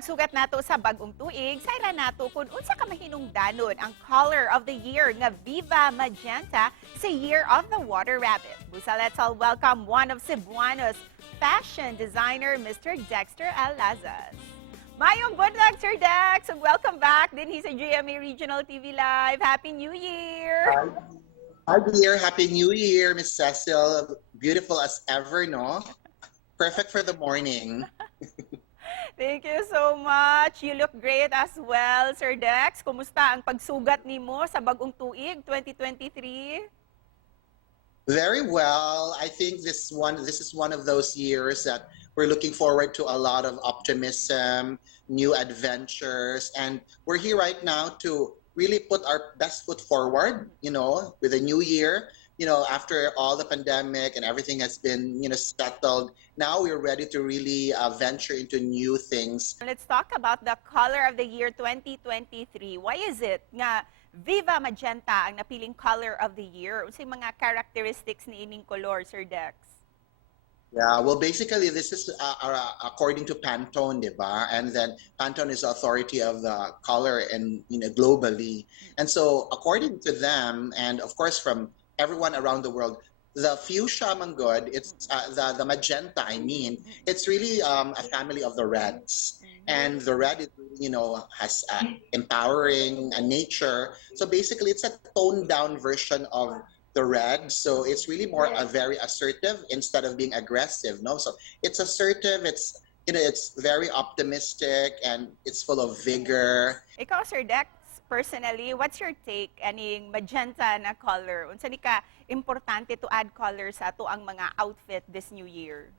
pagsugat nato sa bagong tuig, sayra nato kung unsa kamahinungdanon ang color of the year nga Viva Magenta sa Year of the Water Rabbit. Busa, let's all welcome one of Sugbuanon's fashion designer, Mr. Dexter Alazas. Mayong buntag, Sir Dex, and welcome back dinhi sa GMA Regional TV Live. Happy New Year! Hi dear, Happy New Year, Miss Cecil. Beautiful as ever, no? Perfect for the morning. Thank you so much. You look great as well, Sir Dex. Kumusta ang pagsugat nimo sa bagong tuig 2023? Very well. I think this is one of those years that we're looking forward to a lot of optimism, new adventures, and we're here right now to really put our best foot forward, with a new year. After all the pandemic and everything has been, settled, now we're ready to really venture into new things. Let's talk about the color of the year 2023. Why is it nga Viva Magenta ang napiling color of the year? Unsay mga characteristics ni ining color, Sir Dex? Yeah, well, basically, this is according to Pantone, diba? And then Pantone is the authority of the color and globally. And so, according to them, and of course from everyone around the world, the fuchsia manggod, it's the magenta. It's really a family of the reds, and the red is has empowering a nature. So basically, it's a toned down version of the red. So it's really more a very assertive instead of being aggressive. No, so it's assertive. It's it's very optimistic and it's full of vigor. Ikaw, Sir Dex, personally, what's your take aning magenta na color? Unsa ni ka importante to add color sa ato ang mga outfit this new year?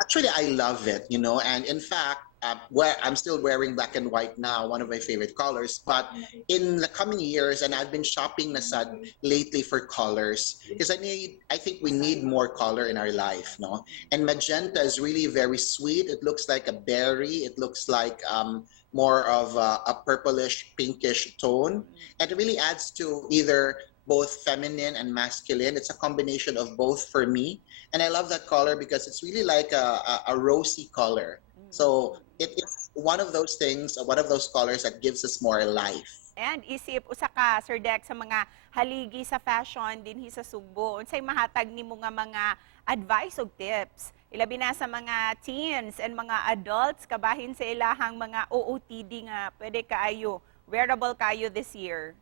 Actually, I love it, and in fact, I'm still wearing black and white now, one of my favorite colors. But in the coming years, and I've been shopping nasad lately for colors, because I think we need more color in our life, no? And magenta is really very sweet. It looks like a berry. It looks like more of a purplish, pinkish tone, and it really adds to either both feminine and masculine. It's a combination of both for me. And I love that color because it's really like a rosy color. So it's one of those things, one of those colors that gives us more life. And isip usa ka, Sir Dex, sa mga haligi sa fashion dinhi sa Sugbo. Unsay mahatag nimo nga mga advice o tips? Ilabi na sa mga teens and mga adults kabahin sa ilahang mga OOTD nga pwede kaayo, wearable kayo this year.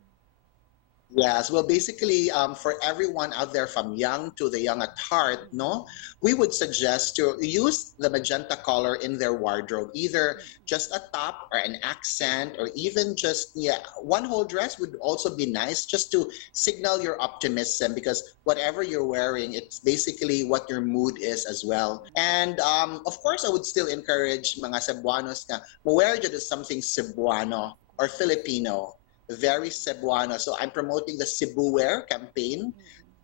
Yes, well, basically, for everyone out there from young to the young at heart, we would suggest to use the magenta color in their wardrobe, either just a top or an accent, or even just, one whole dress would also be nice, just to signal your optimism, because whatever you're wearing, it's basically what your mood is as well. And of course, I would still encourage mga Cebuanos na wear just something Cebuano or Filipino. Very Cebuano. So I'm promoting the Cebu Wear campaign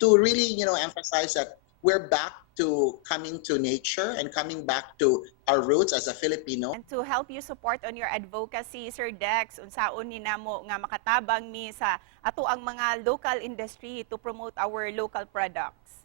to really, emphasize that we're back to coming to nature and coming back to our roots as a Filipino. And to help you support on your advocacy, Sir Dex, unsaon ni namo nga makatabang mi sa ato ang mga local industry to promote our local products?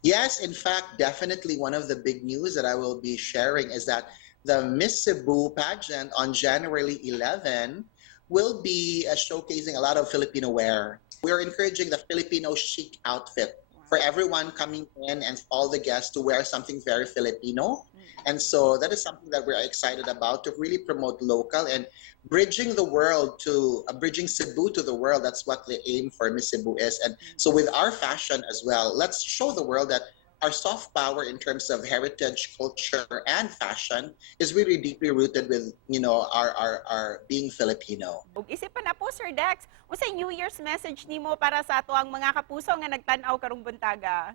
Yes, in fact, definitely one of the big news that I will be sharing is that the Miss Cebu pageant on January 11 will be showcasing a lot of Filipino wear. We're encouraging the Filipino chic outfit for everyone coming in and all the guests to wear something very Filipino. And so that is something that we're excited about, to really promote local and bridging bridging Cebu to the world. That's what the aim for Miss Cebu is. And so with our fashion as well, let's show the world that our soft power in terms of heritage, culture, and fashion is really deeply rooted with, our being Filipino. Isip pa na po, Sir Dex, usay New Year's message nimo para sa ato ang mga kapuso nga nagtan-aw karong buntaga?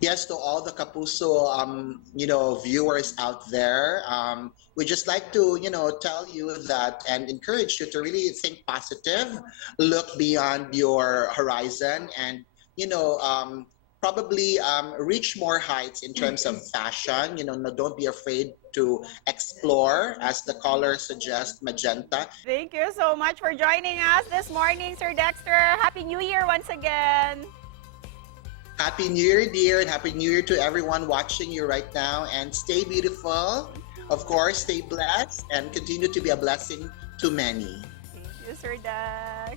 Yes, to all the Kapuso, viewers out there, we just like to, tell you that and encourage you to really think positive, look beyond your horizon, and, probably reach more heights in terms of fashion. Don't be afraid to explore, as the color suggests, magenta. Thank you so much for joining us this morning, Sir Dexter. Happy New Year once again. Happy New Year, dear, and Happy New Year to everyone watching you right now. And stay beautiful, Of course, stay blessed and continue to be a blessing to many. Thank you, Sir Dax.